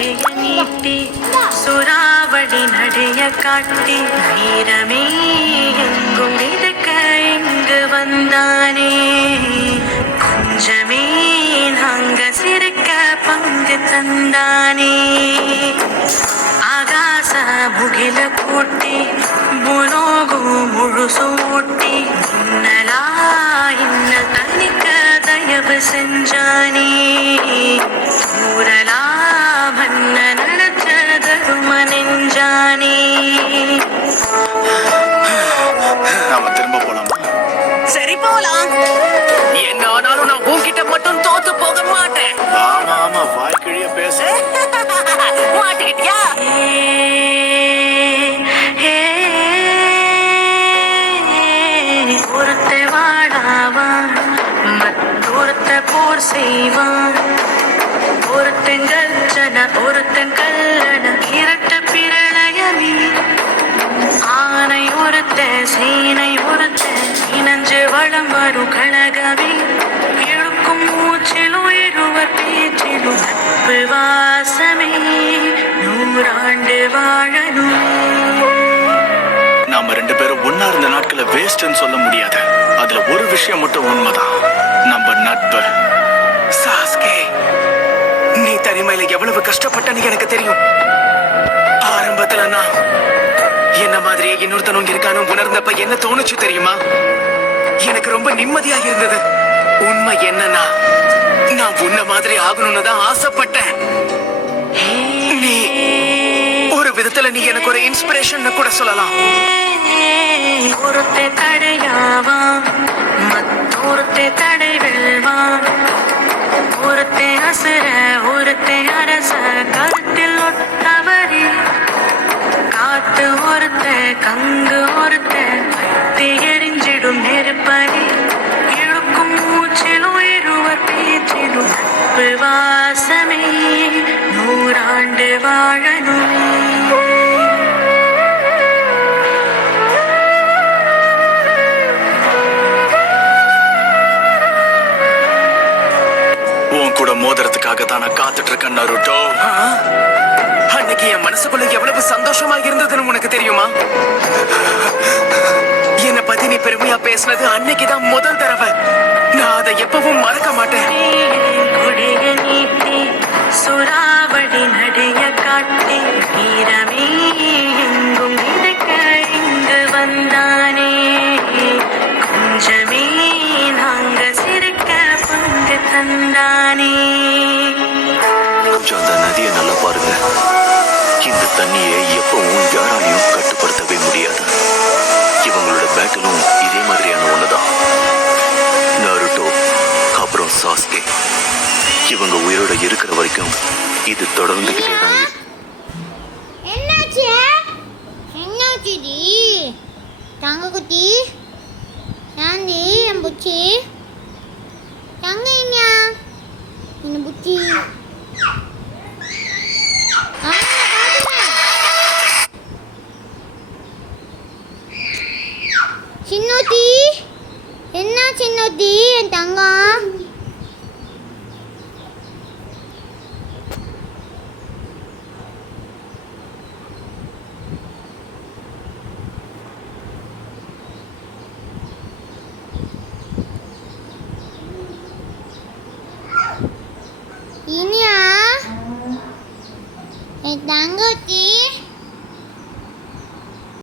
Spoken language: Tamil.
நடைய நீட்டி சுறாவடி நடைய காட்டி வீரமே எங்கும் மிதக்க இங்கு வந்தானே. கொஞ்சமே நாங்க சிரிக்க பங்கு தந்தானே. ஆகாச முகில கூட்டி புலோகு முழுசு ஊட்டி இன்னலா இன்ன தனிக்க தயவு செஞ்சானே. ஊரலா மன்ன நடச்ச தரும நெஞ்சானே. நாம திரும்ப போலாமா? சரி போலாம். என்ன ஆனாலும் நான் உன்கிட்ட மட்டும் தோத்து போக மாட்டேன். ஆமா ஆமா, வாய்க்கிழிய பேச மாட்டிக்கிட்டியா? ஒருத்த வாடாவான் மற்றொருத்த போர் செய்வான். ஒருத்தன் கர்ஜன ஒருத்தன் கல்லன இரட்ட பிரளயமே. ஆனை ஒருத்த சீனை ஒருத்த இனஞ்சு வளம் வரும் கழகமே. இழுக்கும் மூச்சிலும் இருவர் பேச்சிலும் நட்பு வாசமே. நூறாண்டு வாழணும். நாம ரெண்டு பேரும் ஒன்னா இருந்த நாட்களை வேஸ்ட்னு சொல்ல முடியாது. அதுல ஒரு விஷயம் மட்டும் உண்மைதான், நம்ம நட்பு. சாஸ்கே, நீ தனிமையில எவ்வளவு கஷ்டப்பட்டன்னு எனக்கு தெரியும். ஆரம்பத்துல நான் என்ன மாதிரியே இன்னொருத்தனும் இருக்கானு உணர்ந்தப்ப என்ன தோணுச்சு தெரியுமா? எனக்கு ரொம்ப நிம்மதியா இருந்தது. உண்மை என்னன்னா, நான் உன்ன மாதிரி ஆகணும்னு தான் ஆசைப்பட்டேன். நீ ஒரு விதத்துல நீ எனக்கு ஒரு இன்ஸ்பிரேஷன் கூட சொல்லலாம். ஒருத்தே தடையாவான் மற்றொருத்தே தடை வெல்வான். ஒருத்தே அசுர ஒருத்தே அரச கருத்தில் ஒத்தவரே. காத்து ஒருத்த கங்கு ஒருத்த கத்தி எரிஞ்சிடும் நெருப்பறி. இழுக்கும் மூச்சிலும் இருவர் பேச்சிலும் நட்பு வாசமே. நூறாண்டு வாழணும். உன் கூட மோதிரத்துக்காக தான் நான் காத்துட்டு இருக்கேன் நருட்டோ. அன்னைக்கு என் மனசுக்குள்ள எவ்வளவு சந்தோஷமா இருந்ததுன்னு உனக்கு தெரியுமா? என்னை பத்தி நீ பெருமையா பேசினது அன்னைக்குதான் முதல் தடவை. நான் அதை எப்பவும் மறக்க மாட்டேன். கொடைய நீட்டி சுறாவடி நடைய காட்டி வீரமே எங்கும் மிதக்க இங்கு வந்தானே. கொஞ்சமே நாங்க சிரிக்க பங்கு தந்தானே. கொஞ்சம் அந்த நதியை நல்லா பாருங்க. இந்த தண்ணியை எப்பவும் யாராலையும் கட்டுப்படுத்தவே முடியாது. இவங்களோட பேட்டிலும் இதே மாதிரியான ஒண்ணுதான். நருட்டோ அப்புறம் சாஸ்கே, இவங்க உயிரோட இருக்கிற வரைக்கும் இது தொடர்ந்துகிட்டே தான் இருக்கு. என்னாச்சு? என்னாச்சுடி? தங்க குட்டி சாந்தி, என் புச்சி தங்க என்ன என்ன புச்சி? சின்னோட்டி, என்ன சின்னோட்டி என் தங்கம்? இனியா என் தங்கச்சி